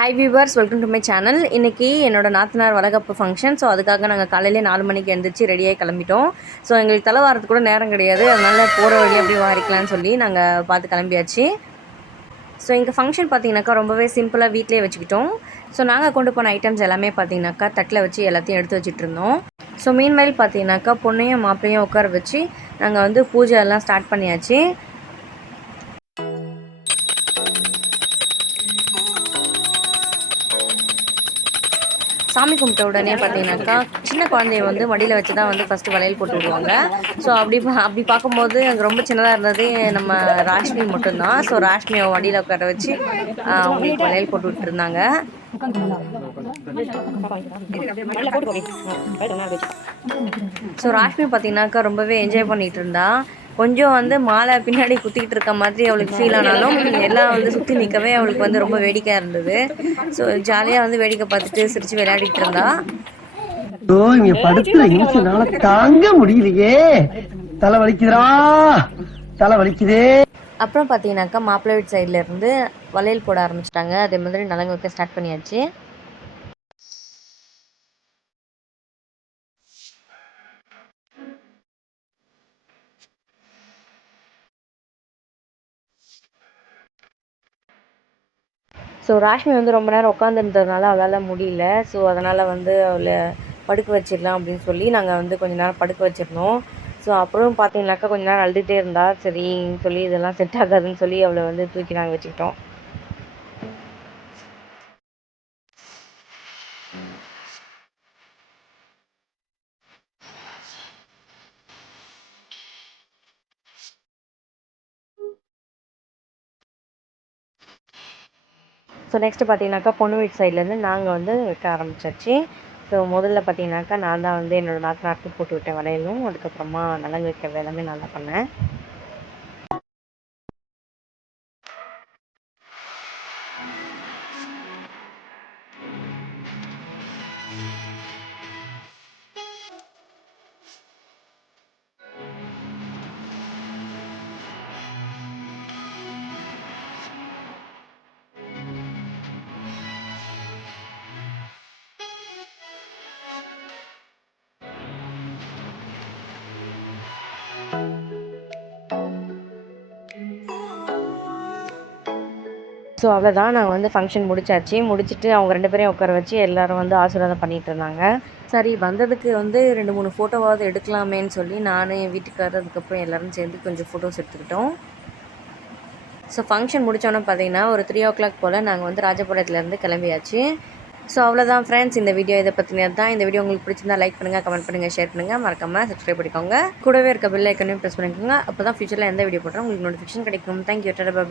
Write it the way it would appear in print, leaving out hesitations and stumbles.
Hi viewers, welcome to my channel. இன்றைக்கி என்னோட நாத்தனார் வளகாப்பு ஃபங்க்ஷன். ஸோ அதுக்காக நாங்கள் காலையிலே 4 மணிக்கு எழுந்திரிச்சு ரெடியாகி கிளம்பிட்டோம். ஸோ எங்களுக்கு தலை வாரத்துக்கு கூட நேரம் கிடையாது. அதனால் போகிற வழி அப்படியே வாரிக்கலான்னு சொல்லி நாங்கள் பார்த்து கிளம்பியாச்சு. ஸோ எங்கள் ஃபங்க்ஷன் பார்த்திங்கனாக்கா ரொம்பவே சிம்பிளாக வீட்டிலே வச்சுக்கிட்டோம். ஸோ நாங்கள் கொண்டு போன ஐட்டம்ஸ் எல்லாமே பார்த்திங்கனாக்கா தட்டில் வச்சு எல்லாத்தையும் எடுத்து வச்சுட்டு இருந்தோம். ஸோ மீன்மயில் பார்த்திங்கனாக்கா பொண்ணையும் மாப்பிளையும் உட்கார வச்சு நாங்கள் வந்து பூஜை எல்லாம் ஸ்டார்ட் பண்ணியாச்சு. சாமி கும்பிட்ட உடனே பார்த்தீங்கன்னாக்கா சின்ன குழந்தைய வந்து மடியில் வச்சு தான் வந்து ஃபஸ்ட்டு வளையல் போட்டு விடுவாங்க. ஸோ அப்படி பார்க்கும்போது அங்கே ரொம்ப சின்னதாக இருந்தது நம்ம ராஷ்மி மட்டும்தான். ஸோ ராஷ்மியை மடியில் உட்கார வச்சு அவங்களுக்கு வளையல் போட்டு விட்டுருந்தாங்க. ஸோ ராஷ்மி பார்த்தீங்கன்னாக்கா ரொம்பவே என்ஜாய் பண்ணிகிட்டு இருந்தா. கொஞ்சம் வந்து மாலை பின்னாடி குத்திக்கிட்டு இருக்க மாதிரி அவளுக்கு ஃபீல் ஆனாலும் எல்லாம் வந்து சுற்றி நிற்கவே அவளுக்கு வந்து ரொம்ப வேடிக்கையாக இருந்தது. ஸோ ஜாலியாக வந்து வேடிக்கை பார்த்துட்டு சிரித்து விளையாடிட்டு இருந்தா. படுத்துற நிமிஷம்னால தாங்க முடியலையே, தலை வலிக்குதா, தலை வலிக்குதே. அப்புறம் பார்த்தீங்கன்னாக்கா மாப்பிள்ளை வீட்டு சைடில் இருந்து வளையல் போட ஆரம்பிச்சிட்டாங்க. அதே மாதிரி நலங்கு வைக்க ஸ்டார்ட் பண்ணியாச்சு. ஸோ ராஷ்மி வந்து ரொம்ப நேரம் உட்காந்துருந்ததுனால அவளால் முடியல. ஸோ அதனால் வந்து அவளை படுக்க வச்சிடலாம் அப்படின்னு சொல்லி நாங்கள் வந்து கொஞ்சம் நேரம் படுக்க வச்சிருந்தோம். ஸோ அப்புறம் பார்த்தீங்கன்னாக்கா கொஞ்சம் நேரம் அழுதுகிட்டே இருந்தா. சரின்னு சொல்லி இதெல்லாம் செட் ஆகாதுன்னு சொல்லி அவளை வந்து தூக்கி நாங்கள் வச்சுக்கிட்டோம். ஸோ நெக்ஸ்ட்டு பார்த்தீங்கன்னாக்கா பொண்ணு வீட்டு சைட்லேருந்து நாங்கள் வந்து வைக்க ஆரம்பிச்சாச்சு. ஸோ முதல்ல பார்த்தீங்கன்னாக்கா நான் தான் வந்து என்னோடய நாத்தனாருக்கு போட்டு விட்டேன் வளையலும். அதுக்கப்புறமா நலங்கு வைக்க எல்லாமே நல்லா பண்ணேன். ஸோ அவ்வளோதான், நாங்கள் வந்து ஃபங்க்ஷன் முடிச்சாச்சு. முடிச்சுட்டு அவங்க 2 பேரையும் உட்கார வச்சு எல்லோரும் வந்து ஆசீர்வாதம் பண்ணிகிட்டு இருந்தாங்க. சரி, வந்ததுக்கு வந்து 2-3 ஃபோட்டோவாவது எடுக்கலாமேன்னு சொல்லி நான் என் வீட்டுக்காரர் அதுக்கப்புறம் எல்லோரும் சேர்ந்து கொஞ்சம் ஃபோட்டோஸ் எடுத்துக்கிட்டோம். ஸோ ஃபங்க்ஷன் முடித்தோன்னே பார்த்தீங்கன்னா ஒரு 3 o'clock போல் நாங்கள் வந்து ராஜபாளையத்துலேருந்து கிளம்பியாச்சு. ஸோ அவ்வளோதான் ஃப்ரெண்ட்ஸ், இந்த வீடியோ இதை பற்றினது தான். இந்த வீடியோ உங்களுக்கு பிடிச்சிருந்தா லைக் பண்ணுங்கள், கமெண்ட் பண்ணுங்கள், ஷேர் பண்ணுங்கள், மறக்காமல் சப்ஸ்கிரைப் பண்ணிக்கோங்க. கூடவே இருக்க பெல் ஐக்கனையும் ப்ரெஸ் பண்ணிக்கோங்க. அப்போ தான் ஃபியூச்சரில் எந்த வீடியோ போட்டாலும் உங்களுக்கு நோட்டிஃபிகேஷன் கிடைக்கும். தேங்க்யூ, பாய்.